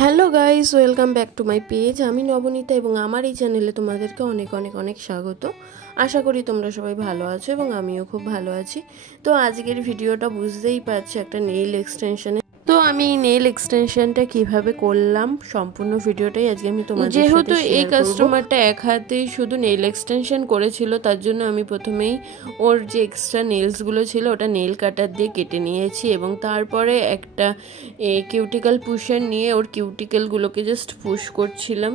Hello guys, welcome back to my page. আমি নবনীতা এবং আমার এই চ্যানেলে তোমাদেরকে অনেক অনেক অনেক স্বাগত। আশা করি তোমরা সবাই ভালো আছো এবং আমিও খুব ভালো আছি। তো আজকের ভিডিওটা বুঝতেই পারছি একটা নেইল এক্সটেনশনের। তো আমি এই নেইল এক্সটেনশনটা কিভাবে করলাম সম্পূর্ণ ভিডিওটাই আজকে আমি তোমাদের সাথে শেয়ার করব। যেহেতু এই কাস্টমারটা এক হাতেই শুধু নেইল এক্সটেনশন করেছিল, তার জন্য আমি প্রথমেই ওর যে এক্সট্রা নেইলসগুলো ছিল ওটা নেইল কাটার দিয়ে কেটে নিয়েছি এবং তারপরে একটা কিউটিক্যাল পুশার নিয়ে ওর কিউটিক্যালগুলোকে জাস্ট পুশ করছিলাম।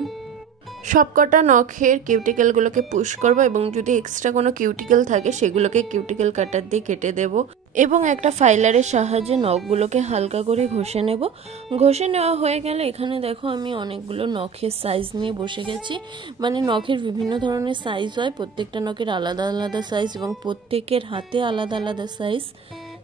সবকটা নখের কিউটিক্যালগুলোকে পুশ করব এবং যদি এক্সট্রা কোনো কিউটিক্যাল থাকে সেগুলোকে কিউটিক্যাল কাটার দিয়ে কেটে দেব এবং একটা ফাইলারের সাহায্যে নখগুলোকে হালকা করে ঘষে নেব। ঘষে নেওয়া হয়ে গেলে এখানে দেখো আমি অনেকগুলো নখের সাইজ নিয়ে বসে গেছি। মানে নখের বিভিন্ন ধরনের সাইজ হয়, প্রত্যেকটা নখের আলাদা আলাদা সাইজ এবং প্রত্যেকের হাতে আলাদা আলাদা সাইজ।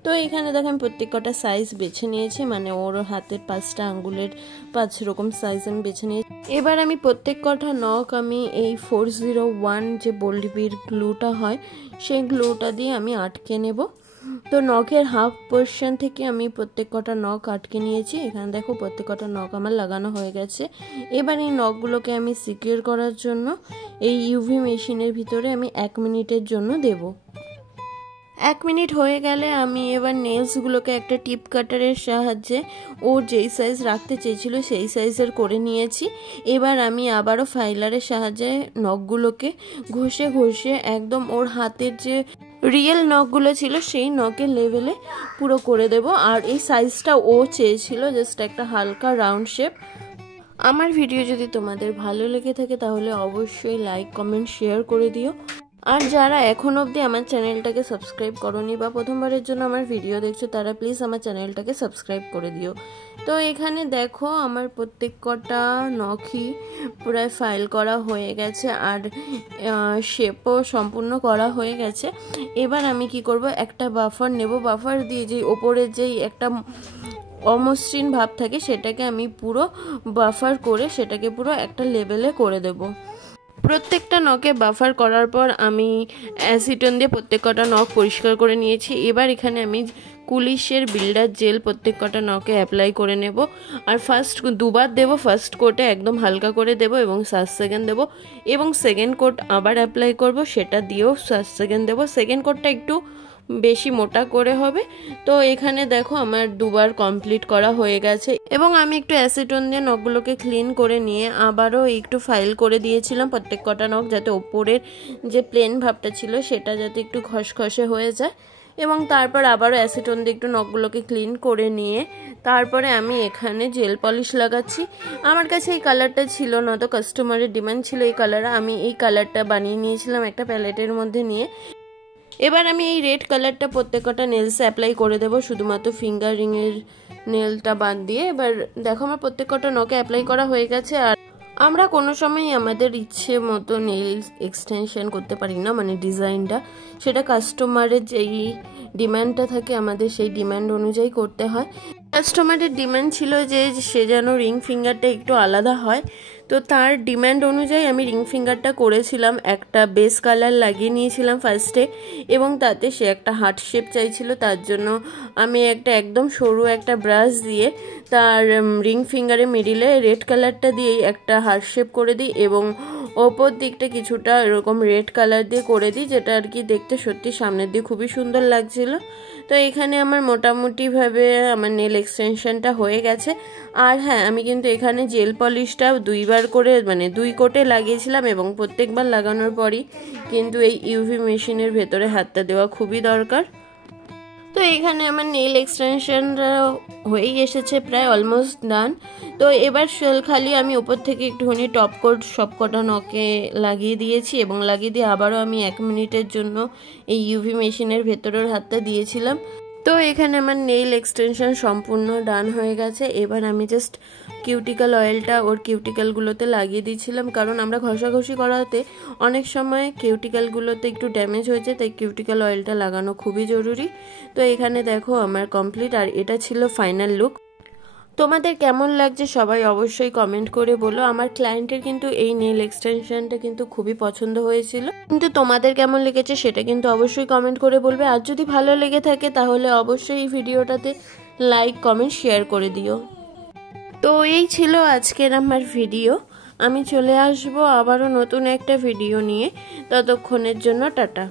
তো এখানে দেখো আমি প্রত্যেক কটা সাইজ বেছে নিয়েছি, মানে ওর হাতের 5টা আঙ্গুলের 5 রকম সাইজ আমি বেছে নিয়েছি। এবার আমি প্রত্যেক কটা নখ আমি এই 401 যে বোল্ডবির গ্লুটা হয় সেই গ্লুটা দিয়ে আমি আটকে নেব। তো নখের হাফ পোর্শন থেকে আমি প্রত্যেক কটা নখ আটকে নিয়েছি। এখানে দেখো প্রত্যেক কটা নখ আমার লাগানো হয়ে গেছে। এবার এই নখগুলোকে আমি সিকিউর করার জন্য এই ইউভি মেশিনের ভিতরে আমি 1 মিনিটের জন্য দেব। 1 মিনিট হয়ে গেলে আমি এবার নেলসগুলোকে একটা টিপ কাটারের সাহায্যে ও যেই সাইজ রাখতে চেয়েছিল সেই সাইজের করে নিয়েছি। এবার আমি আবারও ফাইলারের সাহায্যে নখগুলোকে ঘষে ঘষে একদম ওর হাতের যে রিয়েল নখগুলো ছিল সেই নখের লেভেলে পুরো করে দেব। আর এই সাইজটা ও চেয়েছিল জাস্ট একটা হালকা রাউন্ড শেপ। আমার ভিডিও যদি তোমাদের ভালো লেগে থাকে তাহলে অবশ্যই লাইক, কমেন্ট, শেয়ার করে দিও। আর যারা এখন অবধি আমার চ্যানেলটাকে সাবস্ক্রাইব করোনি বা প্রথমবারের জন্য আমার ভিডিও দেখছো তারা প্লিজ আমার চ্যানেলটাকে সাবস্ক্রাইব করে দিও। তো এখানে দেখো আমার প্রত্যেক কটা নখই প্রায় ফাইল করা হয়ে গেছে আর শেপও সম্পূর্ণ করা হয়ে গেছে। এবার আমি কি করব, একটা বাফার নেব। বাফার দিয়ে যে ওপরে যেই একটা অমসৃণ ভাব থাকে সেটাকে আমি পুরো বাফার করে সেটাকে পুরো একটা লেভেলে করে দেব। প্রত্যেকটা নখে বাফার করার পর আমি অ্যাসিটন দিয়ে প্রত্যেক কটা নখ পরিষ্কার করে নিয়েছি। এবার এখানে আমি কুলিশের বিল্ডার জেল প্রত্যেক কটা নখে অ্যাপ্লাই করে নেব। আর ফার্স্ট দুবার দেব, ফার্স্ট কোটে একদম হালকা করে দেব এবং 7 সেকেন্ড দেব এবং সেকেন্ড কোট আবার অ্যাপ্লাই করব, সেটা দিয়েও 7 সেকেন্ড দেব। সেকেন্ড কোটটা একটু বেশি মোটা করে হবে। তো এখানে দেখো আমার দুবার কমপ্লিট করা হয়ে গেছে এবং আমি একটু অ্যাসিটন দিয়ে নখগুলোকে ক্লিন করে নিয়ে আবারও একটু ফাইল করে দিয়েছিলাম প্রত্যেক কটা নখ, যাতে ওপরের যে প্লেন ভাবটা ছিল সেটা যাতে একটু খসখসে হয়ে যায়। এবং তারপর আবারও অ্যাসিটন দিয়ে একটু নখগুলোকে ক্লিন করে নিয়ে তারপরে আমি এখানে জেল পলিশ লাগাচ্ছি। আমার কাছে এই কালারটা ছিল না, তো কাস্টমারের ডিমান্ড ছিল এই কালার। আমি এই কালারটা বানিয়ে নিয়েছিলাম একটা প্যালেটের মধ্যে নিয়ে। এবার আমি এই রেড কালারটা প্রত্যেক কটা নেলসে অ্যাপ্লাই করে দেবো, শুধুমাত্র ফিঙ্গার রিংয়ের নেলটা বাদ দিয়ে। এবার দেখো আমার প্রত্যেক কটা নখে অ্যাপ্লাই করা হয়ে গেছে। আর আমরা কোনো সময় আমাদের ইচ্ছে মতো নেল এক্সটেনশন করতে পারি না, মানে ডিজাইনটা সেটা কাস্টমারের যেই ডিমান্ডটা থাকে আমাদের সেই ডিমান্ড অনুযায়ী করতে হয়। কাস্টমারের ডিমান্ড ছিল যে সে যেন রিং ফিঙ্গারটা একটু আলাদা হয়, তো তার ডিমান্ড অনুযায়ী আমি রিং ফিঙ্গারটা করেছিলাম। একটা বেস কালার লাগিয়ে নিয়েছিলাম ফার্স্টে এবং তাতে সে একটা হার্ট শেপ চাইছিল, তার জন্য আমি একটা একদম সরু একটা ব্রাশ দিয়ে তার রিং ফিঙ্গারের মিডিলে রেড কালারটা দিয়েই একটা হার্ট শেপ করে দিই এবং ওপর দিকটা কিছুটা এরকম রেড কালার দিয়ে করে দিই, যেটা আর কি দেখতে সত্যি সামনের দিয়ে খুবই সুন্দর লাগছিল। তো এখানে আমার মোটামুটিভাবে আমার নেল এক্সটেনশনটা হয়ে গেছে। আর হ্যাঁ, আমি কিন্তু এখানে জেল পলিশটা 2বার করে মানে 2 কোটে লাগিয়েছিলাম এবং প্রত্যেকবার লাগানোর পরই কিন্তু এই ইউভি মেশিনের ভেতরে হাতটা দেওয়া খুবই দরকার। তো এখানে আমার নেল এক্সটেনশনটা হয়েই এসেছে, প্রায় অলমোস্ট ডান। তো এবার খালি আমি ওপর থেকে একটুখানি টপ কোট সব কটা নখে লাগিয়ে দিয়েছি এবং লাগিয়ে দিয়ে আবারও আমি 1 মিনিটের জন্য এই ইউভি মেশিনের ভেতরের হাতটা দিয়েছিলাম। তো এখানে আমার নেইল এক্সটেনশন সম্পূর্ণ ডান হয়ে গেছে। এবার আমি জাস্ট কিউটিক্যাল অয়েলটা ওর কিউটিক্যালগুলোতে লাগিয়ে দিয়েছিলাম, কারণ আমরা ঘষাঘষি করাতে অনেক সময় কিউটিক্যালগুলোতে একটু ড্যামেজ হয়েছে, তাই কিউটিক্যাল অয়েলটা লাগানো খুবই জরুরি। তো এখানে দেখো আমার কমপ্লিট, আর এটা ছিল ফাইনাল লুক। তোমাদের কেমন লাগছে সবাই অবশ্যই কমেন্ট করে বলো। আমার ক্লায়েন্টের কিন্তু এই নেল এক্সটেনশনটা কিন্তু খুবই পছন্দ হয়েছিল, কিন্তু তোমাদের কেমন লেগেছে সেটা কিন্তু অবশ্যই কমেন্ট করে বলবে। আর যদি ভালো লেগে থাকে তাহলে অবশ্যই এই ভিডিওটাতে লাইক, কমেন্ট, শেয়ার করে দিও। তো এই ছিল আজকের আমার ভিডিও। আমি চলে আসবো আবারও নতুন একটা ভিডিও নিয়ে। ততক্ষণের জন্য টাটা।